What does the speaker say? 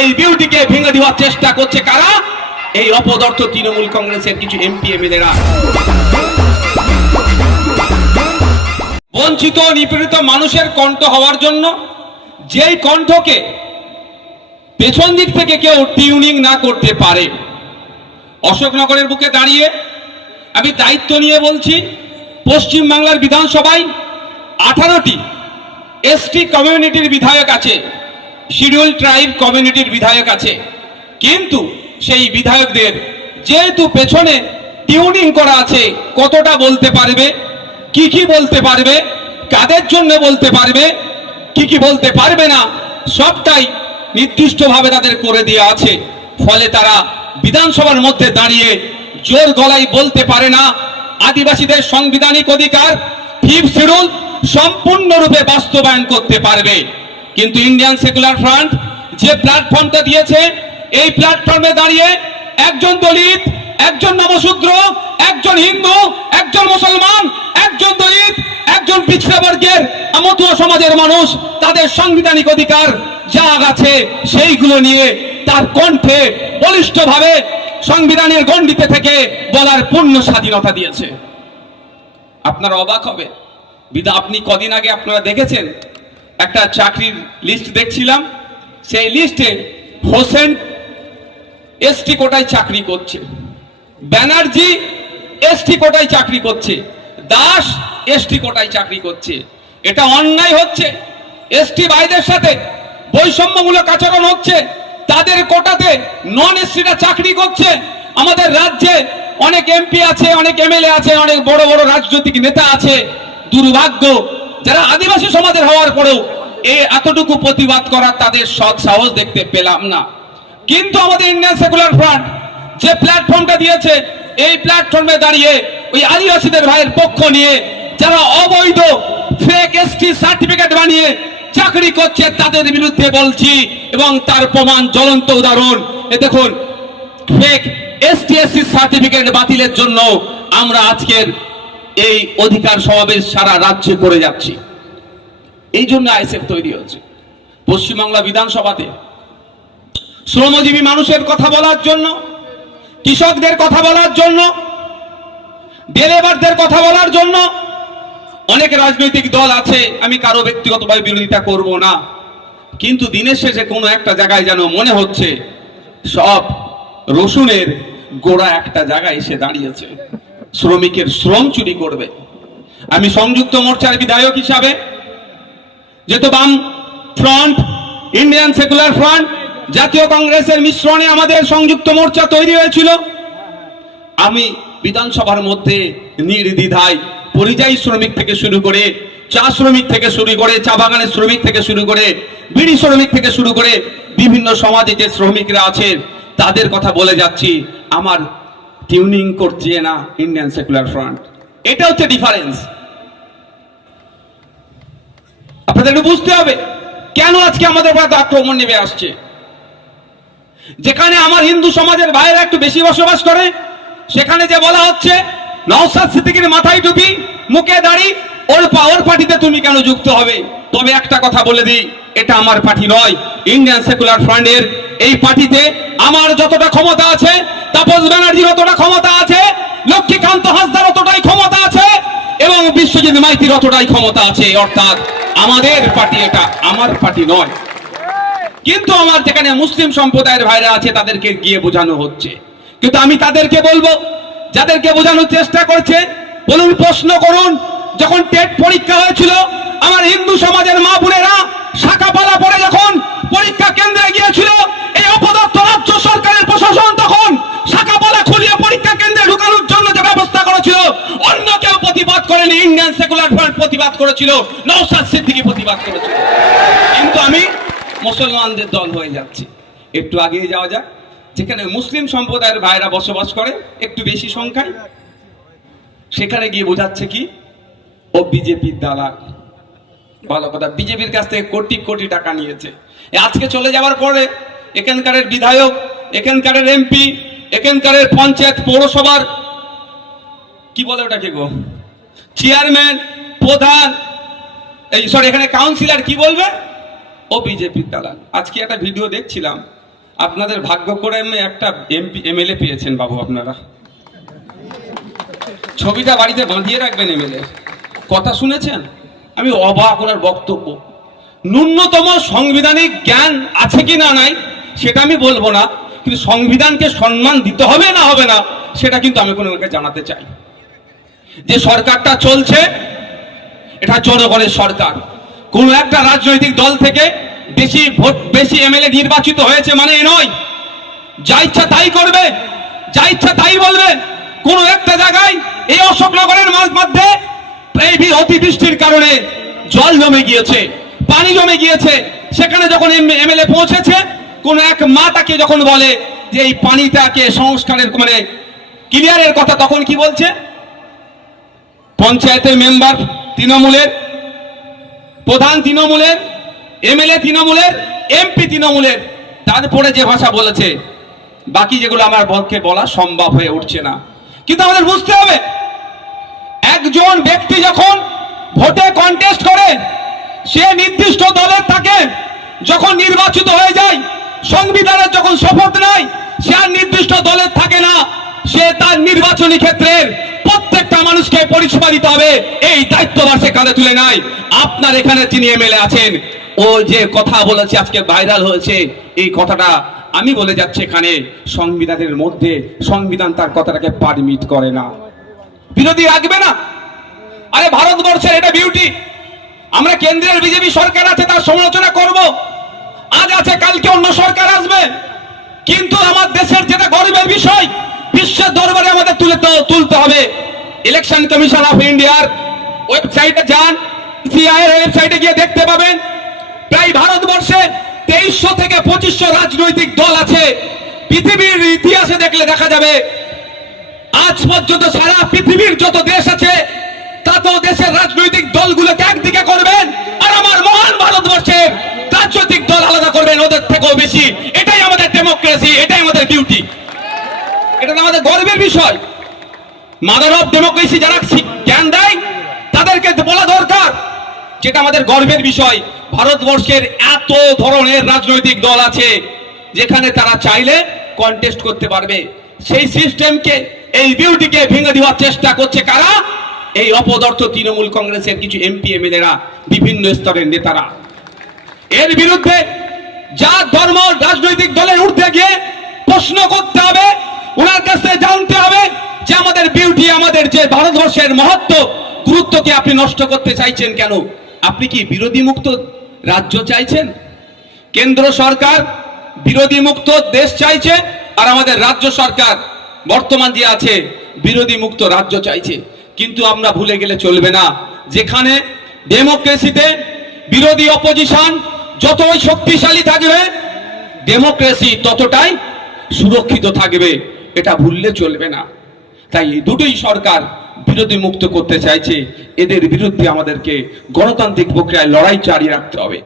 এই বিউটিকে ভেঙে দেওয়ার চেষ্টা করছে কারা? এই অপদার্থ তৃণমূল কংগ্রেসের কিছু এমপি এমএলএরা। বঞ্চিত নিপীড়িত মানুষের কণ্ঠ হওয়ার জন্য যেই কণ্ঠকে পেছন দিক থেকে কেউ টিউনিং না করতে পারে, অশোকনগরের বুকে দাঁড়িয়ে আমি দায়িত্ব নিয়ে বলছি, পশ্চিমবাংলার বিধানসভায় 18টি এসটি কমিউনিটির বিধায়ক আছে, শিডিউল ট্রাইব কমিউনিটির বিধায়ক আছে, কিন্তু সেই বিধায়কদের যেহেতু পেছনে টিউনিং করা আছে, কতটা বলতে পারবে, কি কি বলতে পারবে, কাদের জন্য বলতে পারবে, কি কি বলতে পারবে না, সবটাই নির্দিষ্টভাবে তাদের করে দেওয়া আছে। ফলে তারা বিধানসভার মধ্যে দাঁড়িয়ে জোর গলায় বলতে পারে না আদিবাসীদের সাংবিধানিক অধিকার 5th শিডিউল সম্পূর্ণরূপে বাস্তবায়ন করতে পারবে। কিন্তু ইন্ডিয়ান সেকুলার ফ্রন্ট যে প্ল্যাটফর্মটা দিয়েছে, এই প্ল্যাটফর্মে দাঁড়িয়ে একজন দলিত, একজন নবশূদ্র, একজন হিন্দু, একজন মুসলমান, একজন দলিত, একজন পিছড়া বর্গের মতুয়া সমাজের মানুষ তাদের সাংবিধানিক অধিকার যা আছে সেইগুলো নিয়ে তার কণ্ঠে বলিষ্ঠভাবে সংবিধানের গণ্ডিতে থেকে বলার পূর্ণ স্বাধীনতা দিয়েছে। আপনারা অবাক হবে, আপনি কদিন আগে আপনারা দেখেছেন একটা চাকরির লিস্ট দেখছিলাম, সেই লিস্টে হোসেন এসটি কোটায় চাকরি করছে, ব্যানার্জি এসটি কোটায় চাকরি করছে, দাস এসটি কোটায় চাকরি করছে। এটা অন্যায় হচ্ছে, এসটি ভাইদের সাথে বৈষম্যমূলক আচরণ হচ্ছে, তাদের কোটাতে নন এসটিরা চাকরি করছে। আমাদের রাজ্যে অনেক এমপি আছে, অনেক এমএলএ আছে, অনেক বড় বড় রাজনৈতিক নেতা আছে, দুর্ভাগ্য যারা আদিবাসী সমাজের হওয়ার পরেও এই এতটুকু প্রতিবাদ করার তাদের সৎ সাহস দেখতে পেলাম না। কিন্তু আমাদের ইন্ডিয়ান সেকুলার ফ্রন্ট যে প্ল্যাটফর্মটা দিয়েছে, এই প্ল্যাটফর্মে দাঁড়িয়ে ওই আদিবাসীদের ভাইয়ের পক্ষ নিয়ে যারা অবৈধ ফেক এসটি সার্টিফিকেট বানিয়ে চাকরি করছে তাদের বিরুদ্ধে বলছি, এবং তার প্রমাণ জ্বলন্ত উদাহরণ এ দেখুন। ফেক এসটি এসসি সার্টিফিকেট বাতিলের জন্য আমরা আজকের এই অধিকার সমাবেশ সারা রাজ্যে করে যাচ্ছি। এই জন্য আইএসএফ তৈরি হচ্ছে। পশ্চিমবাংলা বিধানসভাতে শ্রমজীবী মানুষের কথা বলার জন্য, কৃষকদের কথা বলার জন্য, ডেলিভারদের কথা বলার জন্য অনেক রাজনৈতিক দল আছে, আমি কারো ব্যক্তিগতভাবে বিরোধিতা করব না, কিন্তু দিনের শেষে কোনো একটা জায়গায় যেন মনে হচ্ছে সব রসুনের গোড়া একটা জায়গায় এসে দাঁড়িয়েছে, শ্রমিকের শ্রম চুরি করবে। আমি সংযুক্ত মোর্চার বিধায়ক হিসাবে, যেহেতু বাম ফ্রন্ট, ইন্ডিয়ান সেকুলার ফ্রন্ট, জাতীয় কংগ্রেসের মিশ্রণে আমাদের সংযুক্ত মোর্চা তৈরি হয়েছিল, আমি বিধানসভার মধ্যে নির্দ্বিধায় পরিযায়ী শ্রমিক থেকে শুরু করে, চা শ্রমিক থেকে শুরু করে, চা বাগানের শ্রমিক থেকে শুরু করে, বিড়ি শ্রমিক থেকে শুরু করে বিভিন্ন সমাজে যে শ্রমিকরা আছে তাদের কথা বলে যাচ্ছি। আমার টিউনিং করছে না ইন্ডিয়ান সেকুলার ফ্রন্ট, এটা হচ্ছে ডিফারেন্স। আপনাদের একটু বুঝতে হবে কেন আজকে আমাদের উপর আক্রমণ নেমে আসছে। যেখানে আমার হিন্দু সমাজের ভাইয়েরা একটু বেশি বসবাস করে, সেখানে যে বলা হচ্ছে নওশাদ সিদ্দিকীর মাথায় টুপি, মুখে দাড়ি, ওর পার্টিতে তুমি কেন যুক্ত হবে? তবে একটা কথা বলে দিই, এটা আমার পার্টি নয়, ইন্ডিয়ান সেকুলার ফ্রন্টের এই পার্টিতে আমার যতটা ক্ষমতা আছে, তাপস ব্যানার্জির যতটা ক্ষমতা আছে, লক্ষ্মীকান্ত হাসদার ততটাই ক্ষমতা আছে, এবং বিশ্বজিৎ মাইতির ততটাই ক্ষমতা আছে। অর্থাৎ আমাদের পার্টি, এটা আমার পার্টি নয়। কিন্তু আমার যেখানে মুসলিম সম্প্রদায়ের ভাইরা আছে তাদেরকে গিয়ে বোঝানো হচ্ছে। কিন্তু আমি তাদেরকে বলবো, যাদেরকে বোঝানোর চেষ্টা করছে, বলুন, প্রশ্ন করুন, যখন টেট পরীক্ষা হয়েছিল আমার হিন্দু সমাজের মা বোনেরা শাখাপালা পরে যখন পরীক্ষা কেন্দ্রে গিয়েছিল, এই অপদার্থ রাজ্য সরকারের প্রশাসন তখন শাখাপালা খুলিয়ে পরীক্ষা কেন্দ্রে ঢুকানোর জন্য যে ব্যবস্থা করেছিল, অন্য কেউ প্রতিবাদ করেনি, ইন্ডিয়ান সেকুলার ফ্রন্ট প্রতিবাদ করেছিল, নওশাদ সিদ্দিকী প্রতিবাদ করেছিল। কিন্তু আমি মুসলমানদের দল হয়ে যাচ্ছি। একটু আগিয়ে যাওয়া যাক, যেখানে মুসলিম সম্প্রদায়ের ভাইরা বসবাস করে একটু বেশি সংখ্যায়, সেখানে গিয়ে বোঝাচ্ছে কি, ও বিজেপির দালাল। ভালো কথা, বিজেপির কাছ থেকে কোটি কোটি টাকা নিয়েছে। আজকে চলে যাওয়ার পরে এখানকার বিধায়ক, এখানকার এমপি, এখানকার পঞ্চায়েত পৌরসভার কি বলে ওটাকে গো, চেয়ারম্যান, প্রধান, এই সরি এখানে কাউন্সিলর কি বলবে, ও বিজেপির দালাল। আজকে একটা ভিডিও দেখছিলাম, আপনাদের ভাগ্য করে একটা এমপি এমএলএ পেয়েছেন বাবু, আপনারা ছবিটা বাড়িতে বাঁধিয়ে রাখবেন। এমএলএ কথা শুনেছেন? আমি অবাক ওনার বক্তব্য। ন্যূনতম সাংবিধানিক জ্ঞান আছে কি না নাই সেটা আমি বলবো না, কিন্তু সংবিধানকে সম্মান দিতে হবে না হবে না সেটা কিন্তু আমি ওনাকে জানাতে চাই। যে সরকারটা চলছে এটা জনগণের সরকার। কোন একটা রাজনৈতিক দল থেকে বেশি ভোট বেশি এমএলএ নির্বাচিত হয়েছে মানে নয়, যা ইচ্ছা তাই করবে, যা ইচ্ছা তাই বলবে। কোন একটা জায়গায় এই অশোকনগরের মধ্যে এই অতিবৃষ্টির কারণে জল জমে গিয়েছে, পানি জমে গিয়েছে, সেখানে যখন এমএলএ পৌঁছেছে কোন এক মা তাকে যখন বলে যে এই পানিটাকে সংস্কারের মানে ক্লিয়ারের কথা, তখন কি বলছে? পঞ্চায়েতের মেম্বার তৃণমূলের, প্রধান তৃণমূলের, এমএলএ তৃণমূলের, এমপি তৃণমূলের, তারপরে যে ভাষা বলেছে বাকি যেগুলো আমার পক্ষে বলা সম্ভব হয়ে উঠছে না। কিন্তু আমাদের বুঝতে হবে, একজন ব্যক্তি যখন ভোটে কন্টেস্ট করে, সে নির্দিষ্ট দলের থাকে, যখন নির্বাচিত হয়ে যায়, সংবিধানের যখন শপথ নেয়, সে আর নির্দিষ্ট দলের থাকে না, সে তার নির্বাচনী ক্ষেত্রের প্রত্যেকটা মানুষকে পরিষেবা দিতে হবে, এই দায়িত্বভার সে কাঁধে তুলে নেয়। আপনার এখানে যিনি এমএলএ আছেন, ও যে কথা বলেছে আজকে ভাইরাল হয়েছে, এই কথাটা আমি বলে যাচ্ছি এখানে সংবিধানের মধ্যে সংবিধান তার কথাটাকে পারমিট করে না। বিরোধী রাখবে না। আরে ভারতবর্ষের এটা বিউটি, আমরা কেন্দ্রের বিজেপি সরকার আছে তার সমালোচনা করব, আজ আছে কালকে অন্য সরকার আসবে, কিন্তু আমার দেশের যেটা গর্বের বিষয়, বিশ্বের দরবারে আমাদের তুলতে হবে। ইলেকশন কমিশন অফ ইন্ডিয়ার ওয়েবসাইটে যান, সিআইএর ওয়েবসাইটে গিয়ে দেখতে পাবেন প্রায় ভারতবর্ষে 2300 থেকে 2500 রাজনৈতিক দল আছে। পৃথিবীর ইতিহাসে দেখলে দেখা যাবে আজ পর্যন্ত সারা পৃথিবীর যত দেশ আছে তত দেশের রাজনৈতিক দলগুলোকে একদিকে করবেন, আর আমার মহান ভারতবর্ষের রাজনৈতিক দল আলাদা করবেন ওদের থেকেও বেশি। এটাই আমাদের ডেমোক্রেসি, এটাই আমাদের বিউটি, এটা আমাদের গর্বের বিষয়। মাদার অফ ডেমোক্রেসি যারা জ্ঞান দেয় তাদেরকে বলা দরকার, যেটা আমাদের গর্বের বিষয়। ভারতবর্ষের এত ধরনের রাজনৈতিক দল আছে যেখানে তারা চাইলে কন্টেস্ট করতে পারবে। সেই সিস্টেমকে, এই বিউটিকে ভেঙে দেওয়ার চেষ্টা করছে কারা? এই অপদার্থ তৃণমূল কংগ্রেসের কিছু এমপি এমএলএরা, বিভিন্ন স্তরের নেতারা। এর বিরুদ্ধে যা ধর্ম রাজনৈতিক দলের ঊর্ধ্বে গিয়ে প্রশ্ন করতে হবে, ওনার কাছে জানতে হবে যে আমাদের বিউটি, আমাদের যে ভারতবর্ষের মহত্ব, গুরুত্বকে আপনি নষ্ট করতে চাইছেন কেন? আপনি কি বিরোধী মুক্ত রাজ্য চাইছেন? কেন্দ্র সরকার বিরোধী মুক্ত দেশ চাইছে, আর আমাদের রাজ্য সরকার বর্তমান যে আছে বিরোধী মুক্ত রাজ্য চাইছে। কিন্তু আমরা ভুলে গেলে চলবে না, যেখানে ডেমোক্রেসিতে বিরোধী অপোজিশন যতই শক্তিশালী থাকবে, ডেমোক্রেসি ততটাই সুরক্ষিত থাকবে, এটা ভুললে চলবে না। তাই দুটোই সরকার বিরোধী মুক্ত করতে চাইছে, এদের বিরুদ্ধে আমাদেরকে গণতান্ত্রিক প্রক্রিয়ায় লড়াই জারি রাখতে হবে।